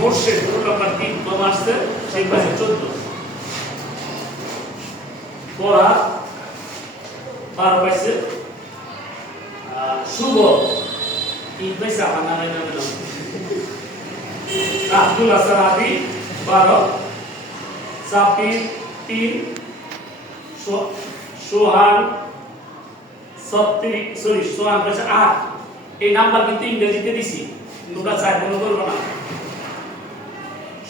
Morshed roll number তিন কম আসছে, সেই পাইছে চোদ্দ। পড়া বারো পাইছে। শুভ। তিন পাইছে, আমার নামে নামে আব্দুল হাসান আবি, বারো। সাপির তিন। সোহান সত্তরি সরি, সোহান পাইছে আট। এই নাম্বার কিন্তু ইংরেজিতে দিছি। তোমরা চাই মনে করব না।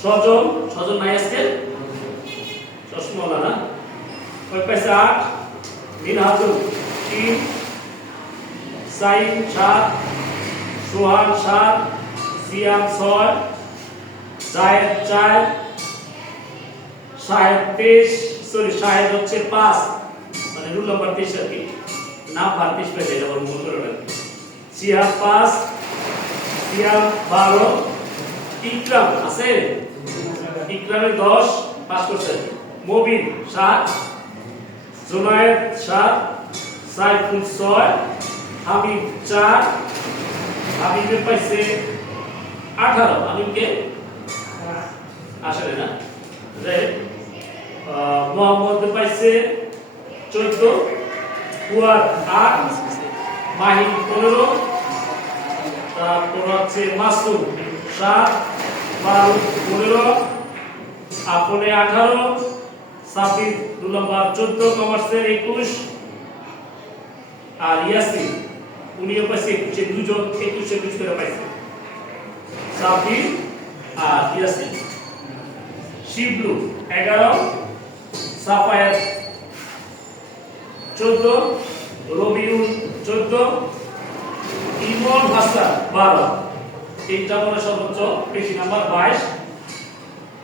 সজন সজন নাই আজকে। চশমলা না ওই পাইছে? আট। মিনহাজুল তিন। সাইন সাত। সোহান সাত। সিয়াম ছয়। জায়েদ চার। সাহেব তেইশ। সরি, সাহেব হচ্ছে পাঁচ। মানে রুল নাম্বার তেইশ আর কি। নাম্বার তেইশ পেয়েছে এটা মনে করে সিয়াম পাঁচ। সিয়াম বারো। ইকরাম, আছে? ইকরামের দশ পাস করছে। মবিন, সাত। জুনায়েদ, সাত। সাইফুল, ছয়। হাবিব চার। হাবিবের পাইছে আঠারো। হাবিবকে আসলে না। যে মোহাম্মদ পাইছে চোদ্দ। ফুয়াদ আট। মাহিম পনেরো। তারপর হচ্ছে মাসুম। সাত, বারো, পনেরো, আপনে আঠারো সাফির দু নম্বর, চোদ্দ কমার্সের একুশ, আর ইয়াসিন উনিও পাইছে একুশে দুজন একুশ একুশ করে পাইছে। সাফির আর ইয়াসিন। শিবলু, এগারো, সাফায়াত, চোদ্দ, রবিউল, চোদ্দ, ইমন হাসান, বারো। এইটা মনে সর্বোচ্চ বেশি নাম্বার বাইশ।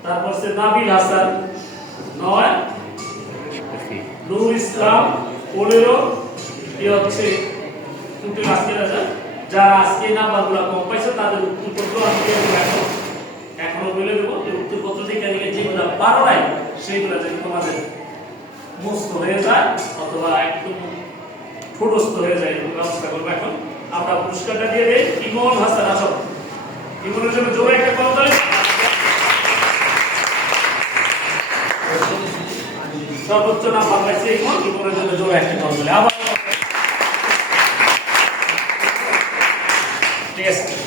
তারপর সে নাবিল হাসান, নয়। ইসলাম, পনেরো। হচ্ছে আজকে যারা আজকে কম পাইছে, তাদের উত্তরপত্র দিয়ে এখন বলে দেবো যে উত্তরপত্র থেকে যেগুলো পারো নাই, সেইগুলো যদি তোমাদের হয়ে যায় অথবা একদম ঠোঁটস্থ হয়ে যায় ব্যবস্থা করব এখন। আমরা পুরস্কারটা দিয়ে দেই ইমন হাসান। আসল জন্য জোরে একটা কল করে সর্বোচ্চ নাম্বার পাইছে ইমন ইমনের জন্য জোরে একটা কল করে আবার ঠিক আছে।